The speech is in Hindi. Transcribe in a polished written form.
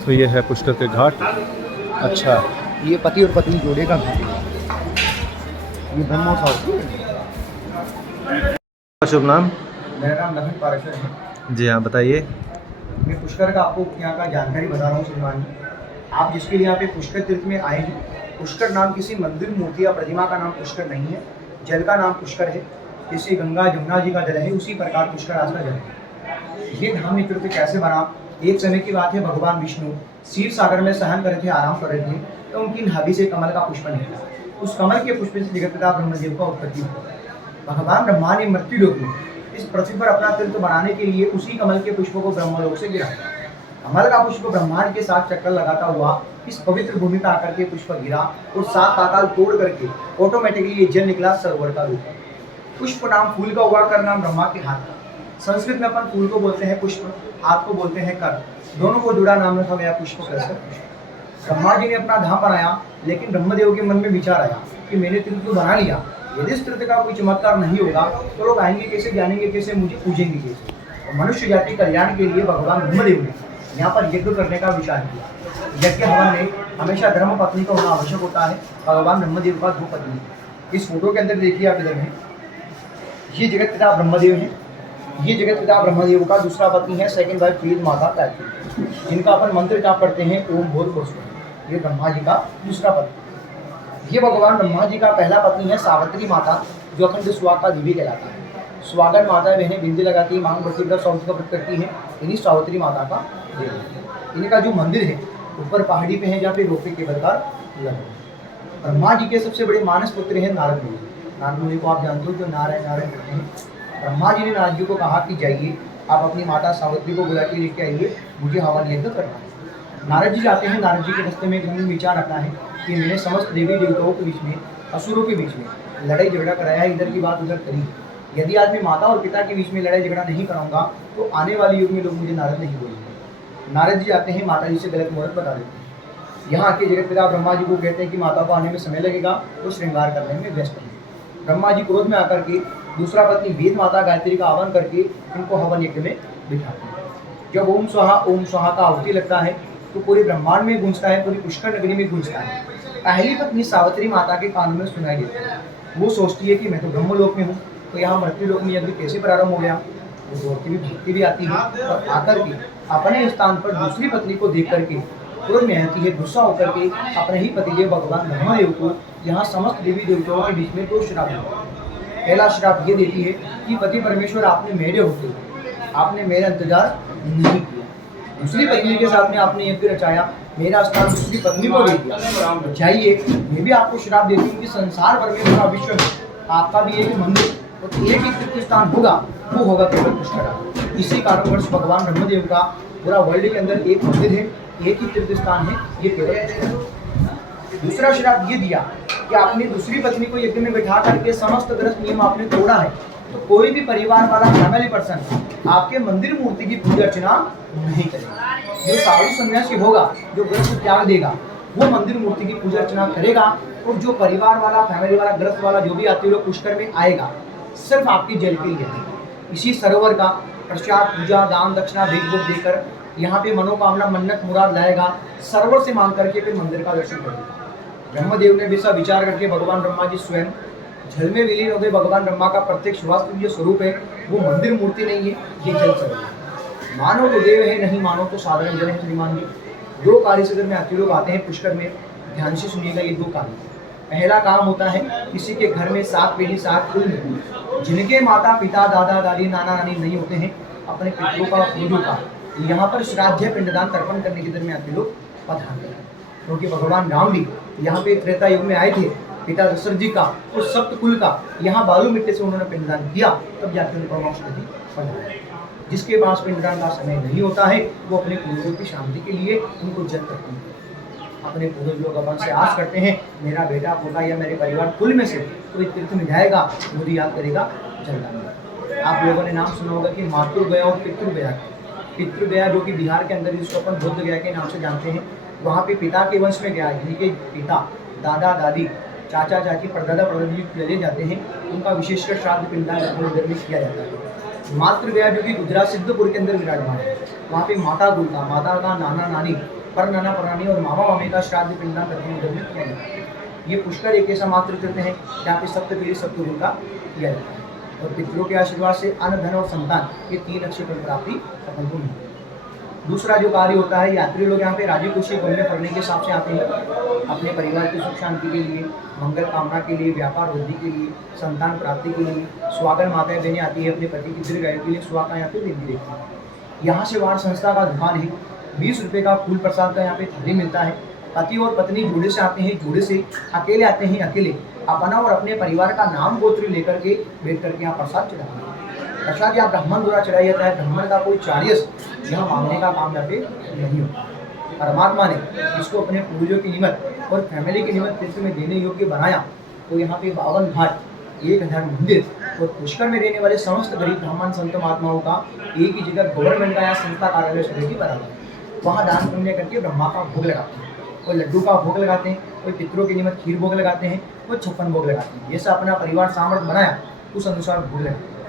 तो ये है पुष्कर के घाट। अच्छा, ये पति और पत्नी जोड़े का घाट है। ये ब्रह्मोत्सव। शुभ नाम? मेरा नाम लखन पारेसर है। जी हाँ, बताइए। मैं पुष्कर का आपको यहाँ का जानकारी बता रहा हूँ श्रीमान जी। आप जिसके लिए यहाँ पे पुष्कर तीर्थ में आए हैं, पुष्कर नाम किसी मंदिर, मूर्ति या प्रतिमा का नाम पुष्कर नहीं है। जल का नाम पुष्कर है। जैसे गंगा जमुना जी का जल है, उसी प्रकार पुष्कर आज का जल है। ये धाम तीर्थ कैसे बना? एक समय की बात है, भगवान विष्णु क्षीर सागर में सहन कर रहे थे, आराम कर रहे थे, तो उनकी नाभि से कमल का पुष्प निकला। उस कमल के पुष्प से जगतपिता ब्रह्मदेव का उत्पत्ति हुआ। भगवान ब्रह्मा ने मृत्यु लोक में इस पृथ्वी पर अपना तीर्थ बनाने के लिए उसी कमल के पुष्पों को ब्रह्मलोक से गिरा। कमल का पुष्प ब्रह्मांड के साथ चक्कर लगाता हुआ इस पवित्र भूमि पर आकर के पुष्प गिरा और 7 पाताल तोड़ करके ऑटोमेटिकली ये जल निकला सरोवर का रूप। पुष्प नाम फूल का हुआ, कर नाम ब्रह्मा के हाथ का। संस्कृत में अपन फूल को बोलते हैं पुष्प, हाथ को बोलते हैं कर। दोनों को जुड़ा नाम रखा गया पुष्प कर। ब्रह्मा जी ने अपना धाम बनाया, लेकिन ब्रह्मदेव के मन में विचार आया कि मैंने तीर्थ तो बना लिया, यदि इस तीर्थ का कोई चमत्कार नहीं होगा तो लोग आएंगे कैसे, जानेंगे कैसे, मुझे पूजेंगे कैसे। और मनुष्य जाति कल्याण के लिए भगवान ब्रह्मदेव ने यहाँ पर यज्ञ करने का विचार किया। यज्ञ हवन में हमेशा धर्म पत्नी का होना आवश्यक होता है। भगवान ब्रह्मदेव का 2 पत्नी। इस फोटो के अंदर देखिए आप इधर में, ये जगत पिता ब्रह्मदेव है। ये जगत पिता ब्रह्मदेव का दूसरा पत्नी है, सेकंड वाइफ वेद माता गायत्री, जिनका अपन मंत्र जाप पढ़ते हैं ओम भूर भुवः। ये ब्रह्मा जी का दूसरा पत्नी। ये भगवान ब्रह्मा जी का पहला पत्नी है सावित्री माता, जो अखंड सुहाग का देवी कहलाता है। सुहागन माता बहनें बिंदी लगाती है, मांग भरती व्रत सौंदर्य का व्रत करती है। इन्हीं सावित्री माता का देवी। इनका जो मंदिर है ऊपर पहाड़ी पे है, जहाँ पे रोपवे के प्रकार लगा। ब्रह्मा जी के सबसे बड़े मानस पुत्र हैं नारद मुनि। नारद मुनि को आप जानते हो, जो नारायण नारायण करते हैं। ब्रह्मा जी ने नारद जी को कहा कि जाइए आप अपनी माता सावित्री को बुला के लेके आइए, मुझे हवन यज्ञ करना है। नारद जी जाते हैं। नारद जी के रास्ते में एक विचार आता है कि मैंने समस्त देवी देवताओं के बीच में, असुरों के बीच में लड़ाई झगड़ा कराया है, इधर की बात उधर करी। यदि आज मैं माता और पिता के बीच में लड़ाई झगड़ा नहीं कराऊंगा तो आने वाले युग में लोग मुझे नारद नहीं बोलेंगे। नारद जी आते हैं, माता जी से गलत मुहूर्त बता देते हैं। यहाँ आके जगत पिता ब्रह्मा जी को कहते हैं कि माता को आने में समय लगेगा, तो श्रृंगार करने में व्यस्त है। ब्रह्मा जी क्रोध में आकर के दूसरा पत्नी वेद माता गायत्री का आह्वान करके उनको हवन यज्ञ में बिठाते हैं। जब ओम स्वाहा का आहुति लगता है तो पूरे ब्रह्मांड में गूंजता है, पूरी पुष्कर नगरी में गूंजता है। पहली पत्नी सावित्री माता के कान में सुनाई देती है। वो सोचती है कि मैं तो ब्रह्मलोक में हूँ, तो यहाँ मृत्यु लोक में यज्ञ कैसे प्रारंभ हो गया। वो दौड़ती भी भक्ति भी आती है और आकर के अपने स्थान पर दूसरी पत्नी को देख करके क्रोध में आती है, गुस्सा होकर के अपने ही पतिदेव भगवान ब्रह्मदेव को यहाँ समस्त देवी देवताओं के बीच में 2 श्राप देती है। पहला श्राप ये देती है कि पति परमेश्वर आपने मेरे होते हुए आपने मेरा इंतजार नहीं किया, दूसरी पत्नी के साथ में आपने यज्ञ रचाया, मेरा स्थान दूसरी पत्नी को दे दिया। जाइए, मैं भी आपको श्राप देती हूँ कि संसार भर में पूरा विश्व में आपका भी एक मंदिर और एक ही तीर्थ स्थान होगा, वो होगा केवल पुष्कर। इसी कारणवश भगवान ब्रह्मदेव का पूरा वर्ल्ड के अंदर एक मंदिर है, एक ही तीर्थ स्थान है, ये केवल पुष्कर। दूसरा श्राप ये दिया कि आपने दूसरी पत्नी को यज्ञ में बैठा करके समस्त ग्रस्त नियम आपने तोड़ा है, तो कोई भी परिवार वाला फैमिली पर्सन आपके मंदिर मूर्ति की पूजा अर्चना नहीं करेगा। जो साधु सन्यासी होगा, जो ग्रस्त त्याग देगा, वो मंदिर मूर्ति की पूजा अर्चना करेगा। और जो परिवार वाला, फैमिली वाला, ग्रस्त वाला जो भी आते लोग पुष्कर में आएगा, सिर्फ आपके जल के लिए। इसी सरोवर का प्रसाद, पूजा, दान, दक्षिणा, भेद भोग देकर यहाँ पे मनोकामना, मन्नत, मुराद लाएगा, सरोवर से मांग करके फिर मंदिर का दर्शन करेगा। ब्रह्मदेव ने भी सब विचार करके भगवान ब्रह्मा जी स्वयं जल में विलीन हो गए। भगवान ब्रह्मा का प्रत्यक्ष वास्तविक जो स्वरूप है वो मंदिर मूर्ति नहीं है, ये जल सरोवर। मानो तो देव है, नहीं मानो तो साधारण जल है। श्रीमान जी, 2 कार्य से में आते लोग आते हैं पुष्कर में, ध्यान से सुनिएगा ये 2 कार्य। पहला काम होता है किसी के घर में 7 पीढ़ी 7 कुल जिनके माता पिता, दादा दादी, नाना नानी नहीं होते हैं, अपने पितरों का, पूर्वजों का यहाँ पर श्राद्ध पिंडदान तर्पण करने के दरमियान आते लोग पधारते हैं। क्योंकि भगवान राम भी यहाँ पे त्रेता युग में आए थे, पिता दशरथ जी का और सप्त कुल का यहाँ बालू मिट्टी से उन्होंने पिंडदान किया, तब जाके उनका वंश पधारा। जिसके पास पिंडदान का समय नहीं होता है वो अपने पूर्वजों की शांति के लिए उनको जल करते हैं। अपने पूर्वज लोग अपन से आस करते हैं मेरा बेटा पोता या मेरे परिवार कुल में से कोई तीर्थ में जाएगा, मुझे याद करेगा, जल। आप लोगों ने नाम सुना होगा कि मातृ गया और पितृ गया। पितृ गया जो कि बिहार के अंदर जिसको अपन बुद्ध गया के नाम से जानते हैं, वहाँ पे पिता के वंश में गया, जिनके पिता, दादा दादी, चाचा चाची, परदादा परदादी चले जाते हैं, उनका विशेषकर श्राद्ध पिंडदान उधर में किया जाता है। मातृ गया जो कि गुजरात सिद्धपुर के अंदर विराजमान है, वहाँ पे माता दुर्गा, माता का नाना नानी पर नाना पुरानी और मामा मामी का श्राद्ध पिंडदान प्रतिनिधि में किया जाता है। ये पुष्कर एक ऐसा मातृ तीर्थ है जहाँ पे सप्तपीढ़ी सप्तगुरु का किया जाता है और पितरों के आशीर्वाद से अन्न धन और संतान ये 3 अक्षय फल प्राप्ति अपन को मिलती है। दूसरा जो कार्य होता है, यात्री लोग यहाँ पे राजी खुशी घूमने फिरने के हिसाब से आते हैं, अपने परिवार की सुख शांति के लिए, मंगल कामना के लिए, व्यापार वृद्धि के लिए, संतान प्राप्ति के लिए। स्वागत माताएं बहनें आती है अपने पति की दीर्घायु के लिए, स्वागत यहाँ पे देती रहती है। यहाँ से वार संस्था का दुकान है, 20 रुपये का फूल प्रसाद का यहाँ पे थाली मिलता है। पति और पत्नी जोड़े से आते हैं, जोड़े से अकेले आते हैं, अकेले अपना और अपने परिवार का नाम गोत्र लेकर के बैठ करके यहाँ प्रसाद चढ़ाते हैं। प्रसाद यहाँ ब्राह्मण द्वारा चढ़ाया जाता है, ब्राह्मण का कोई चार्यस यहाँ मांगने का काम यहाँ पे नहीं होता। परमात्मा ने इसको अपने पूर्वजों की निमित्त और फैमिली की निमित्त तीर्थ में देने योग्य बनाया, तो यहाँ पे 52 घाट, 1000 मंदिर और पुष्कर में रहने वाले समस्त गरीब ब्राह्मण संत महात्माओं का एक ही जगह गवर्नमेंट का या संस्था कार्यालय सोसाइटी बना हुआ है। वहाँ दान पुण्य करके ब्रह्मा का भोग लगाते हैं, कोई लड्डू का भोग लगाते हैं, कोई पितरों के निमित्त खीर भोग लगाते हैं, कोई 56 भोग लगाते हैं। जैसा अपना परिवार सामर्थ्य बनाया उस अनुसार भोग लगाते हैं।